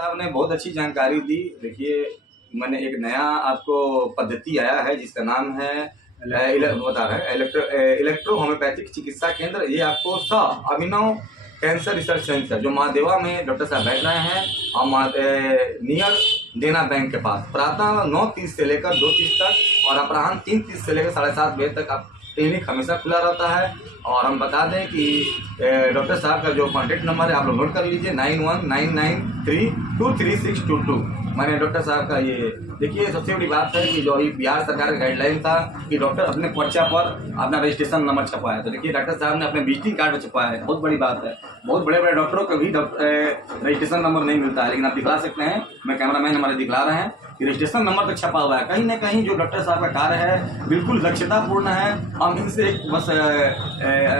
साहब ने बहुत अच्छी जानकारी दी। देखिए, मैंने एक नया आपको पद्धति आया है जिसका नाम है बता रहे हैं इलेक्ट्रो होम्योपैथिक चिकित्सा केंद्र। ये आपको अभिनव कैंसर रिसर्च सेंटर जो महादेवा में डॉक्टर साहब बैठ रहे हैं और नियर देना बैंक के पास प्रातः 9:30 से लेकर 2:30 तक और अपराह्न 3:30 से लेकर 7:30 बजे तक आप क्लिनिक हमेशा खुला रहता है। और हम बता दें कि डॉक्टर साहब का जो कॉन्टैक्ट नंबर है आप लोग नोट कर लीजिए 9199323622। मैंने डॉक्टर साहब का ये देखिए, सबसे बड़ी बात है कि जो अभी बिहार सरकार का गाइडलाइन था कि डॉक्टर अपने पर्चा पर अपना रजिस्ट्रेशन नंबर छपाया, तो देखिए डॉक्टर साहब ने अपने विजिटिंग कार्ड पर छपाया है। बहुत बड़ी बात है। बहुत बड़े बड़े डॉक्टरों को भी रजिस्ट्रेशन नंबर नहीं मिलता है, लेकिन आप दिखला सकते हैं। मैं कैमरामैन हमारे दिखला रहे हैं कि रजिस्ट्रेशन नंबर तक छपा हुआ है। कहीं ना कहीं जो डॉक्टर साहब का कार्य है बिल्कुल दक्षतापूर्ण है। हम इनसे एक बस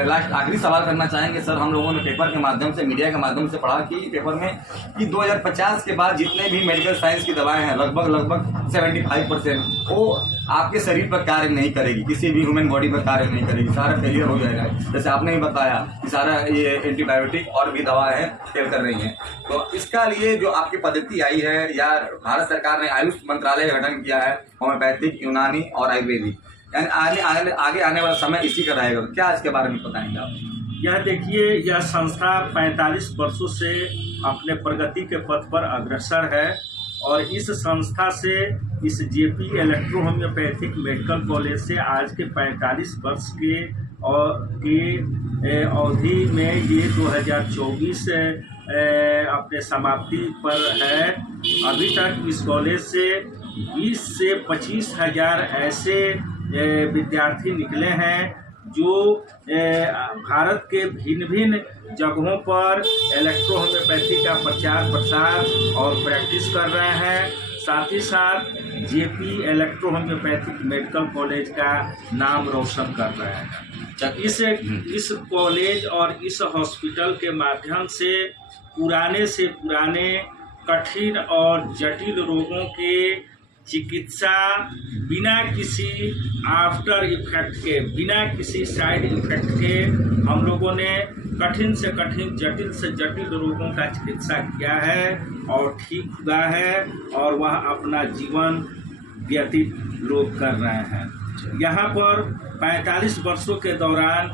लास्ट आखिरी सवाल करना चाहेंगे। सर, हम लोगों ने पेपर के माध्यम से, मीडिया के माध्यम से पढ़ा कि पेपर में कि 2050 के बाद जितने भी मेडिकल साइंस की दवाएं हैं लगभग 75% वो आपके शरीर पर कार्य नहीं करेगी, किसी भी ह्यूमन बॉडी पर कार्य नहीं करेगी, सारा फेलियर हो जाएगा। जैसे आपने ही बताया कि सारा ये एंटीबायोटिक और भी दवाएं फेल कर रही हैं। तो इसका लिए जो आपकी पद्धति आई है या भारत सरकार ने आयुष मंत्रालय का गठन किया है, होम्योपैथिक, यूनानी और आयुर्वेदिक, यानी आगे आने वाला समय इसी का रहेगा। क्या इसके बारे में बताएंगे आप? यह देखिए, यह संस्था 45 वर्षों से अपने प्रगति के पथ पर अग्रसर है और इस संस्था से, इस JP electro homeopathic medical college से आज के 45 वर्ष के अवधि में ये 2024 अपने समाप्ति पर है। अभी तक इस कॉलेज से 20 से 25 हज़ार ऐसे विद्यार्थी निकले हैं जो भारत के भिन्न भिन्न जगहों पर इलेक्ट्रो होम्योपैथी का प्रचार प्रसार और प्रैक्टिस कर रहे हैं। साथ ही साथ JP electro homeopathic medical college का नाम रोशन कर रहे हैं। इस कॉलेज और इस हॉस्पिटल के माध्यम से पुराने कठिन और जटिल रोगों के चिकित्सा बिना किसी आफ्टर इफेक्ट के, बिना किसी साइड इफेक्ट के हम लोगों ने कठिन से कठिन, जटिल से जटिल रोगों का चिकित्सा किया है और ठीक हुआ है और वह अपना जीवन व्यतीत लोग कर रहे हैं। यहाँ पर 45 वर्षों के दौरान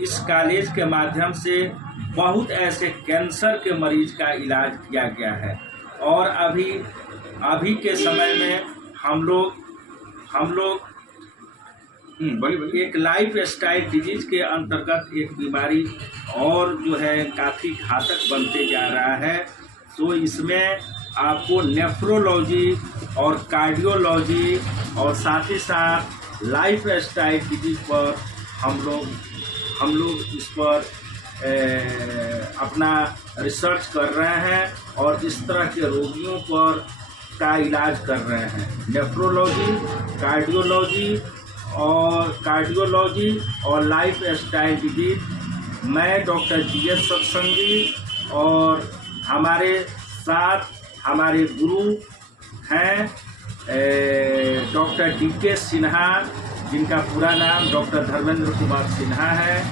इस कॉलेज के माध्यम से बहुत ऐसे कैंसर के मरीज का इलाज किया गया है और अभी के समय में हम लोग एक लाइफ स्टाइल डिजीज के अंतर्गत एक बीमारी और जो है काफ़ी घातक बनते जा रहा है। तो इसमें आपको नेफ्रोलॉजी और कार्डियोलॉजी और साथ ही साथ लाइफ स्टाइल डिजीज पर हम लोग इस पर अपना रिसर्च कर रहे हैं और इस तरह के रोगियों पर का इलाज कर रहे हैं। नेफ्रोलॉजी, कार्डियोलॉजी और लाइफ स्टाइल डिजीज। मैं डॉक्टर जीएस सत्संगी और हमारे साथ हमारे गुरु हैं डॉक्टर डीके सिन्हा, जिनका पूरा नाम डॉक्टर धर्मेंद्र कुमार सिन्हा है,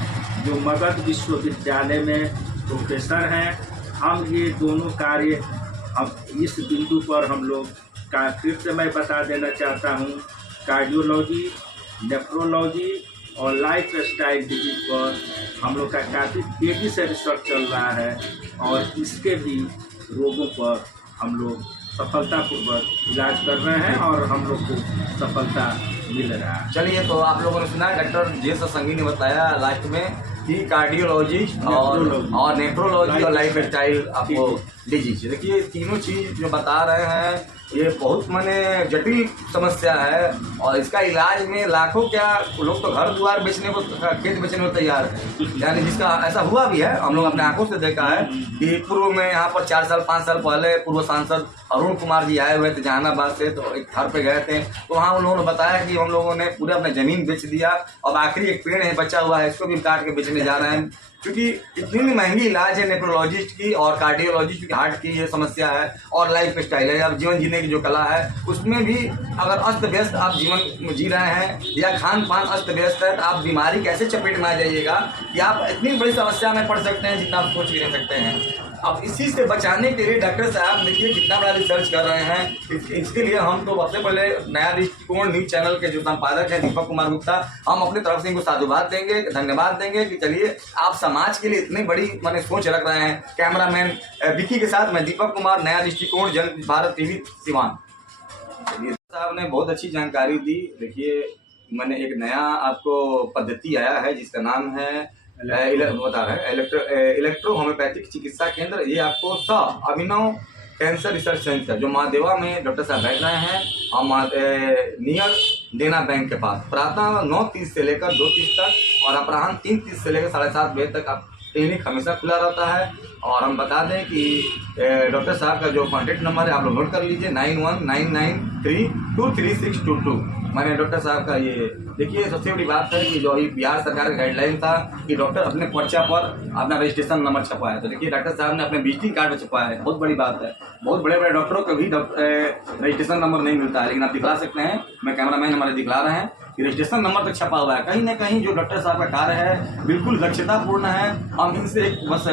जो मगध विश्वविद्यालय में प्रोफेसर हैं। हम ये दोनों कार्य अब इस बिंदु पर हम लोग का फिर से मैं बता देना चाहता हूँ, कार्डियोलॉजी, नेफ्रोलॉजी और लाइफ स्टाइल डिजीज पर हम लोग का काफ़ी तेज़ी से रिसर्च चल रहा है और इसके भी रोगों पर हम लोग सफलतापूर्वक इलाज कर रहे हैं और हम लोग को सफलता मिल रहा है। चलिए, तो आप लोगों ने सुना डॉक्टर जीएस सत्संगी ने बताया लास्ट में कि कार्डियोलॉजिस्ट और नेफ्रोलॉजी और लाइफ स्टाइल आपको डिजीज। देखिए, तीनों चीज़ जो बता रहे हैं ये बहुत माने जटिल समस्या है और इसका इलाज में लाखों क्या लोग तो घर द्वार बेचने को, खेत बेचने को तैयार है। यानी जिसका ऐसा हुआ भी है, हम लोग अपने आंखों से देखा है कि पूर्व में यहाँ पर 4 साल 5 साल पहले पूर्व सांसद अरुण कुमार जी आए हुए थे जहानाबाद से, तो एक घर पे गए थे, तो वहाँ उन लोगों ने बताया कि हम लोगों ने पूरा अपना ज़मीन बेच दिया और आखिरी एक पेड़ है बचा हुआ है, इसको भी काट के बेचने जा रहे हैं। क्योंकि इतनी महंगी इलाज है नेफ्रोलॉजिस्ट की और कार्डियोलॉजिस्ट की, हार्ट की ये समस्या है और लाइफ स्टाइल है, अब जीवन जीने की जो कला है उसमें भी अगर अस्त व्यस्त आप जीवन जी रहे हैं या खान पान अस्त व्यस्त है, तो आप बीमारी कैसे चपेट में आ जाइएगा कि आप इतनी बड़ी समस्या में पड़ सकते हैं जितना आप सोच भी नहीं सकते हैं। अब इसी से बचाने के लिए डॉक्टर साहब देखिए कितना बड़ा रिसर्च कर रहे हैं। इसके लिए हम तो सबसे पहले नया दृष्टिकोण न्यूज चैनल के जो संपादक हैं दीपक कुमार गुप्ता, हम अपनी तरफ से इनको साधुवाद देंगे, धन्यवाद देंगे कि चलिए आप समाज के लिए इतनी बड़ी मैंने सोच रख रहे हैं। कैमरामैन विकी के साथ मैं दीपक कुमार, नया दृष्टिकोण, जन भारत टीवी, सिवान। साहब ने बहुत अच्छी जानकारी दी। देखिए मैंने एक नया आपको पद्धति आया है जिसका नाम है बता रहे हैं इलेक्ट्रो होम्योपैथिक चिकित्सा केंद्र। ये आपको अभिनव कैंसर रिसर्च सेंटर जो महादेवा में डॉक्टर साहब बैठ रहे हैं और नियर देना बैंक के पास, प्रातः 9:30 से लेकर 2:30 तक और अपराह्न 3:30 से लेकर 7:30 बजे तक आप क्लिनिक हमेशा खुला रहता है। और हम बता दें कि डॉक्टर साहब का जो कॉन्टैक्ट नंबर है आप लोग नोट कर लीजिए 9199323622। मैंने डॉक्टर साहब का ये देखिए सबसे बड़ी बात है कि जो अभी बिहार सरकार का गाइडलाइन था कि डॉक्टर अपने पर्चा पर अपना रजिस्ट्रेशन नंबर छपाया, तो देखिए डॉक्टर साहब ने अपने विजिटिंग कार्ड पर छपाया है। बहुत बड़ी बात है। बहुत बड़े बड़े डॉक्टरों को भी रजिस्ट्रेशन नंबर नहीं मिलता है, लेकिन आप दिखला सकते हैं। मैं कैमरामैन हमारे दिखला रहे हैं कि रजिस्ट्रेशन नंबर तक छपा हुआ है। कहीं ना कहीं जो डॉक्टर साहब का कार्य है बिल्कुल दक्षतापूर्ण है। हम इनसे एक बस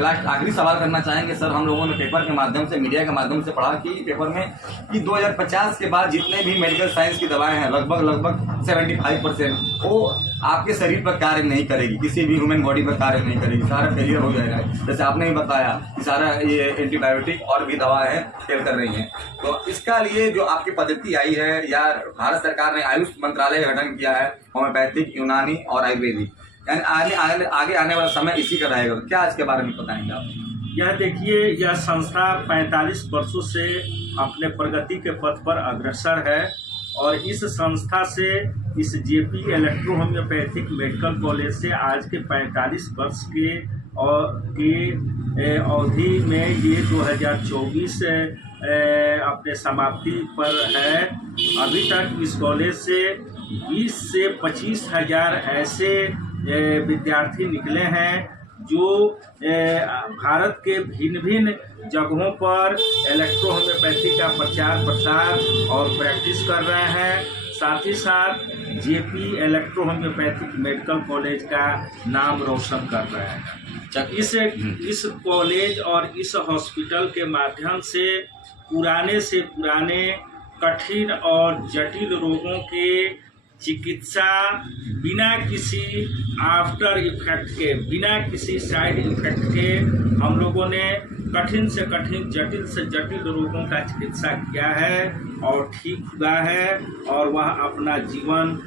लास्ट आखिरी सवाल करना चाहेंगे। सर, हम लोगों ने पेपर के माध्यम से, मीडिया के माध्यम से पढ़ा कि पेपर में कि 2050 के बाद जितने भी मेडिकल साइंस की दवाएं हैं लगभग 75% वो आपके शरीर पर कार्य नहीं करेगी, किसी भी ह्यूमन बॉडी पर कार्य नहीं करेगी, सारा फेलियर हो जाएगा। जैसे आपने ही बताया कि सारा ये एंटीबायोटिक और भी दवाएं फेल कर रही हैं। तो इसका लिए जो आपकी पद्धति आई है या भारत सरकार ने आयुष मंत्रालय का गठन किया है, होम्योपैथिक, यूनानी और आयुर्वेदिक, यानी आगे आने वाला समय इसी का रहेगा। क्या इसके बारे में बताएंगे आप? यह देखिए, यह संस्था 45 वर्षों से अपने प्रगति के पथ पर अग्रसर है और इस संस्था से, इस JP electro homeopathic medical college से आज के 45 वर्ष के अवधि में ये 2024 अपने समाप्ति पर है। अभी तक इस कॉलेज से 20 से 25 हज़ार ऐसे विद्यार्थी निकले हैं जो भारत के भिन्न भिन्न जगहों पर इलेक्ट्रो होम्योपैथी का प्रचार प्रसार और प्रैक्टिस कर रहे हैं। साथ ही साथ JP electro homeopathic medical college का नाम रोशन कर रहे हैं। इस कॉलेज और इस हॉस्पिटल के माध्यम से पुराने कठिन और जटिल रोगों के चिकित्सा बिना किसी आफ्टर इफेक्ट के, बिना किसी साइड इफेक्ट के हम लोगों ने कठिन से कठिन, जटिल से जटिल रोगों का चिकित्सा किया है और ठीक हुआ है और वह अपना जीवन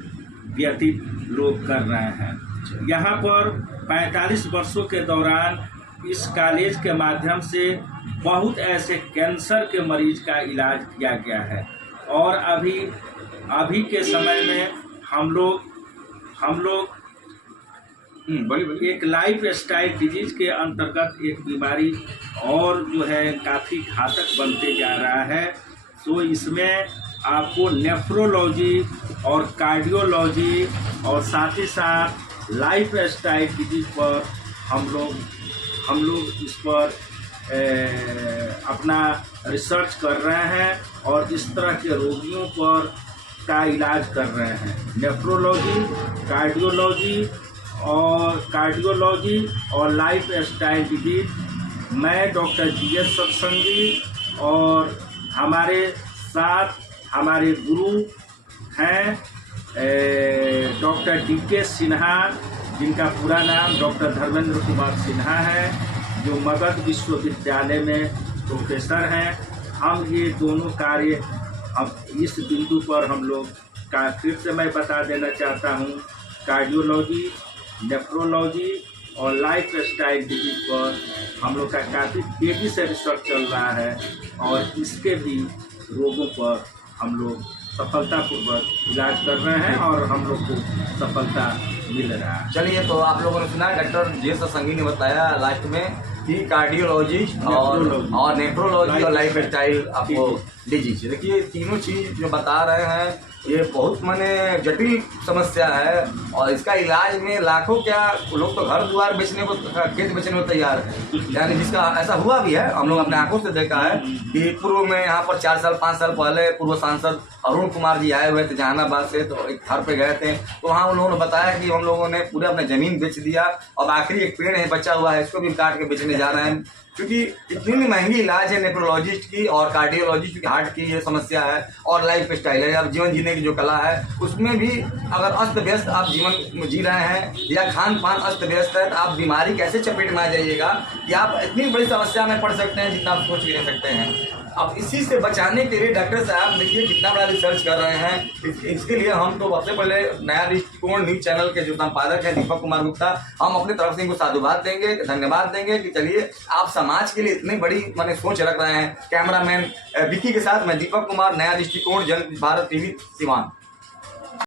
व्यतीत लोग कर रहे हैं। यहाँ पर 45 वर्षों के दौरान इस कॉलेज के माध्यम से बहुत ऐसे कैंसर के मरीज का इलाज किया गया है और अभी के समय में हम लोग एक लाइफ स्टाइल डिजीज के अंतर्गत एक बीमारी और जो है काफ़ी घातक बनते जा रहा है। तो इसमें आपको नेफ्रोलॉजी और कार्डियोलॉजी और साथ ही साथ लाइफ स्टाइल डिजीज पर हम लोग इस पर अपना रिसर्च कर रहे हैं और इस तरह के रोगियों पर का इलाज कर रहे हैं। नेफ्रोलॉजी, कार्डियोलॉजी और लाइफ स्टाइल डिजीज। मैं डॉक्टर GS सत्संगी और हमारे साथ हमारे गुरु हैं डॉक्टर DK सिन्हा, जिनका पूरा नाम डॉक्टर धर्मेंद्र कुमार सिन्हा है, जो मगध विश्वविद्यालय में प्रोफेसर हैं। हम ये दोनों कार्य अब इस बिंदु पर हम लोग का फिर से मैं बता देना चाहता हूँ, कार्डियोलॉजी, नेफ्रोलॉजी और लाइफ स्टाइल डिजीज पर हम लोग का काफ़ी तेज़ी से रिसर्च चल रहा है और इसके भी रोगों पर हम लोग सफलतापूर्वक इलाज कर रहे हैं और हम लोग को सफलता मिल रहा है। चलिए, तो आप लोगों ने सुना डॉक्टर GS सत्संगी ने बताया लास्ट में कि कार्डियोलॉजिस्ट और नेफ्रोलॉजी और लाइफ स्टाइल आपको डिजीज। देखिए तीनों चीज़ जो बता रहे हैं ये बहुत माने जटिल समस्या है और इसका इलाज में लाखों क्या लोग तो घर द्वार बेचने को, खेत बेचने को तैयार है। यानी जिसका ऐसा हुआ भी है, हम लोग अपने आंखों से देखा है कि पूर्व में यहाँ पर 4 साल 5 साल पहले पूर्व सांसद अरुण कुमार जी आए हुए थे जहानाबाद से, तो एक घर पे गए थे तो वहाँ उन लोगों ने बताया कि हम लोगों ने पूरे अपने ज़मीन बेच दिया और आखिरी एक पेड़ है बचा हुआ है, इसको भी काट के बेचने जा रहे हैं, क्योंकि इतनी महंगी इलाज है नेफ्रोलॉजिस्ट की और कार्डियोलॉजिस्ट की, हार्ट की ये समस्या है और लाइफ स्टाइल है, अब जीवन जीने की जो कला है उसमें भी अगर अस्त व्यस्त आप जीवन जी रहे हैं या खान पान अस्त व्यस्त है, तो आप बीमारी कैसे चपेट में आ जाइएगा कि आप इतनी बड़ी समस्या में पड़ सकते हैं जितना आप सोच भी नहीं सकते हैं। अब इसी से बचाने के लिए डॉक्टर साहब देखिए कितना बड़ा रिसर्च कर रहे हैं। इसके लिए हम तो सबसे पहले नया दृष्टिकोण न्यूज चैनल के जो संपादक हैं दीपक कुमार गुप्ता, हम अपनी तरफ से इनको साधुवाद देंगे, धन्यवाद देंगे कि चलिए आप समाज के लिए इतनी बड़ी माने सोच रख रहे हैं। कैमरामैन विकी के साथ मैं दीपक कुमार, नया दृष्टिकोण, जन भारत टीवी, सिवान।